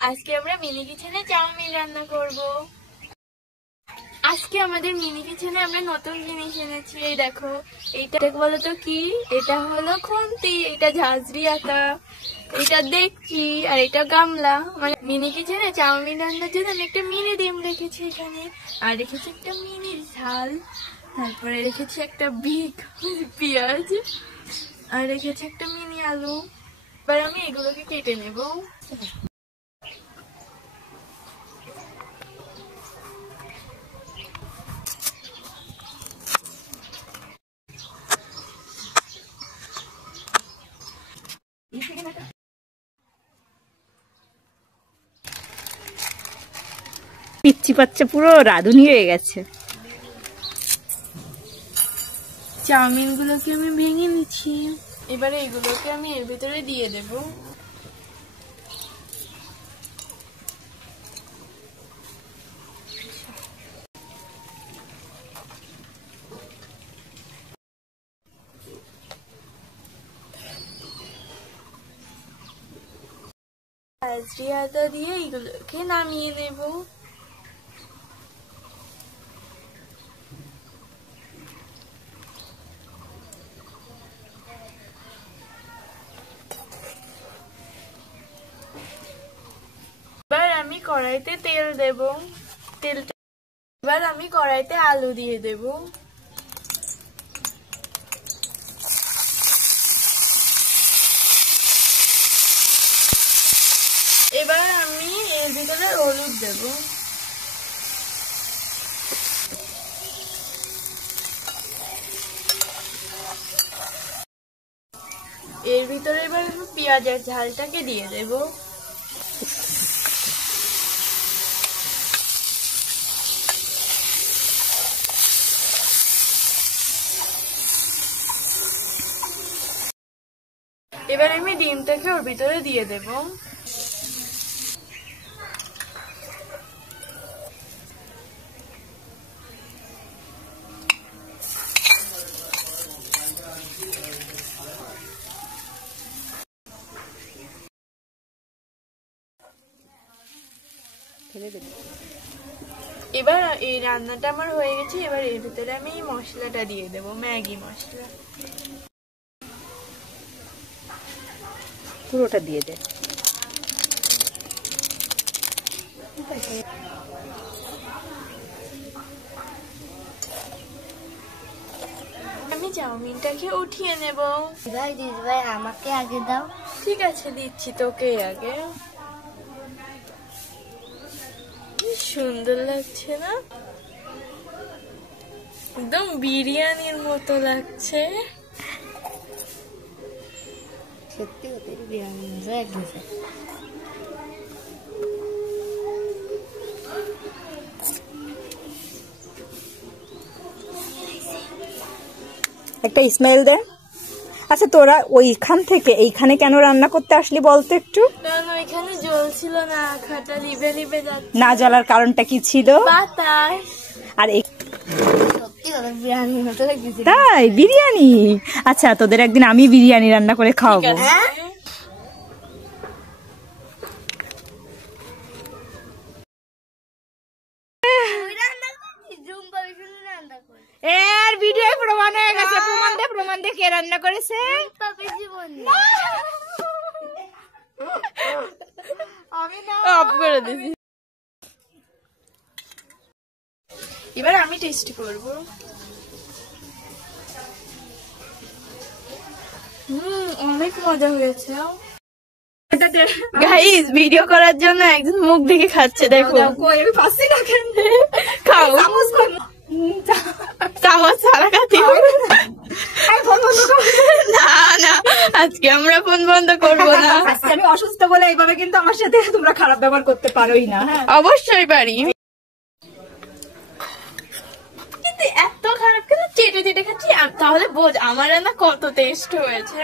আজকে আমরা মিনি কিচেনে চাউমিন রান্না করব। আজকে আমাদের মিনি কিচেনে আমরা নতুন জিনিস এনেছি। এই দেখো, এইটা বলো তো কি? এটা হলো খুন্তি, এটা ঝাঁঝরি আটা, এটা দেখছি, আর এটা গামলা। মানে মিনি কিচেনে চাউমিন রান্নার জন্য আমি একটা মিনি ডিম রেখেছি এখানে, আর রেখেছি একটা মিনি ঝাল, তারপরে রেখেছি একটা বিগ পেঁয়াজ, আর রেখেছি একটা মিনি আলু। এবার আমি এগুলোকে কেটে নেব। পিচ্ছি পাচ্ছে, পুরো রাঁধুনি হয়ে গেছে। চাউমিন গুলোকে আমি ভেঙে নিচ্ছি। এবারে এগুলোকে আমি এর ভিতরে দিয়ে দেব। ঝাঁঝরি আটা দিয়ে এগুলোকে নামিয়ে নেব। এবার আমি কড়াইতে তেল দেব। এবার আমি কড়াইতে আলু দিয়ে দেব। এবার আমি এর ভিতরে হলুদ দেব। এর ভিতরে এবার আমি পেঁয়াজের ঝালটাকে দিয়ে দেব। এবার আমি ডিমটাকে ওর ভিতরে দিয়ে দেব। এবার এই রান্নাটা আমার হয়ে গেছে। এবার এর ভিতরে আমি এই মশলাটা দিয়ে দেব, ম্যাগি মশলা। পুরোটা দিয়ে দে। আমি চাউমিনটাকে উঠিয়ে নেব। ভাই দিদি ভাই আমাকে আগে দাও। ঠিক আছে, দিচ্ছি তোকে আগে। সুন্দর লাগছে না? একদম বিরিয়ানির মতো লাগছে। সত্যি ওদের বিরিয়ানি মজা একদম। একটা স্মেল দে। আচ্ছা, তোরা ওইখান থেকে এইখানে কেন রান্না করতে আসলি বলতো একটু? কারণ ওইখানে জ্বলছিল না, খাটা লিবে লিবে যাচ্ছে। না জ্বলার কারণটা কি ছিল? বাতাস। আর সত্যি ওদের বিরিয়ানি মতো লাগছে। তাই বিরিয়ানি? আচ্ছা, তোদের একদিন আমি বিরিয়ানি রান্না করে খাওয়াবো। এর ভিডিও প্রমাণ হয়ে গেছে। প্রমাণ দে কে রান্না করেছে। আমি না অফ করে দিছি। এবার আমি টেস্ট করব। অনেক মজা হয়েছে। গাইস, ভিডিও করার জন্য একজন মুখ দেখে খাচ্ছে, দেখো। খাও। চামচ ছাড়া খাতি। না না, আজকে আমরা ফোন বন্ধ করবো না। আজকে আমি অসুস্থ বলে এইভাবে কিন্তু আমার সাথে তোমরা খারাপ ব্যবহার করতে পারোই না। অবশ্যই পারি, কিন্তু এত খারাপ কেন? চেটে চেটে খাচ্ছি। তাহলে বোঝ আমার রান্না কত টেস্ট হয়েছে।